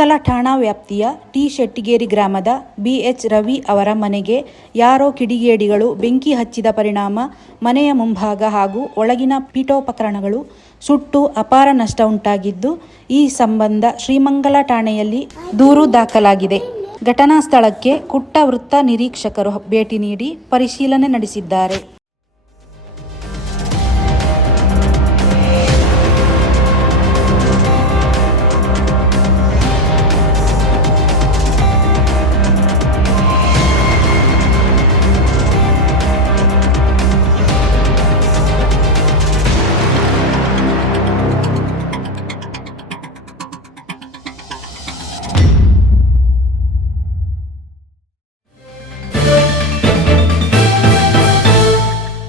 ಶ್ರೀಮಂಗಲ ಠಾಣಾ ವ್ಯಾಪ್ತಿಯ ಟಿ ಶೆಟ್ಟಿಗೇರಿ ಗ್ರಾಮದ BH ರವಿ ಅವರ ಮನೆಗೆ ಯಾರೋ ಕಿಡಿಗೇಡಿಗಳು ಬೆಂಕಿ ಹಚ್ಚಿದ ಪರಿಣಾಮ ಮನೆಯ ಮುಂಭಾಗ ಹಾಗೂ ಒಳಗಿನ ಪೀಠೋಪಕರಣಗಳು ಸುಟ್ಟು ಅಪಾರ ನಷ್ಟ ಉಂಟಾಗಿದ್ದು, ಈ ಸಂಬಂಧ ಶ್ರೀಮಂಗಲ ಠಾಣೆಯಲ್ಲಿ ದೂರು ದಾಖಲಾಗಿದೆ. ಘಟನಾ ಸ್ಥಳಕ್ಕೆ ಕುಟ್ಟ ವೃತ್ತ ನಿರೀಕ್ಷಕರು ಭೇಟಿ ನೀಡಿ ಪರಿಶೀಲನೆ ನಡೆಸಿದ್ದಾರೆ.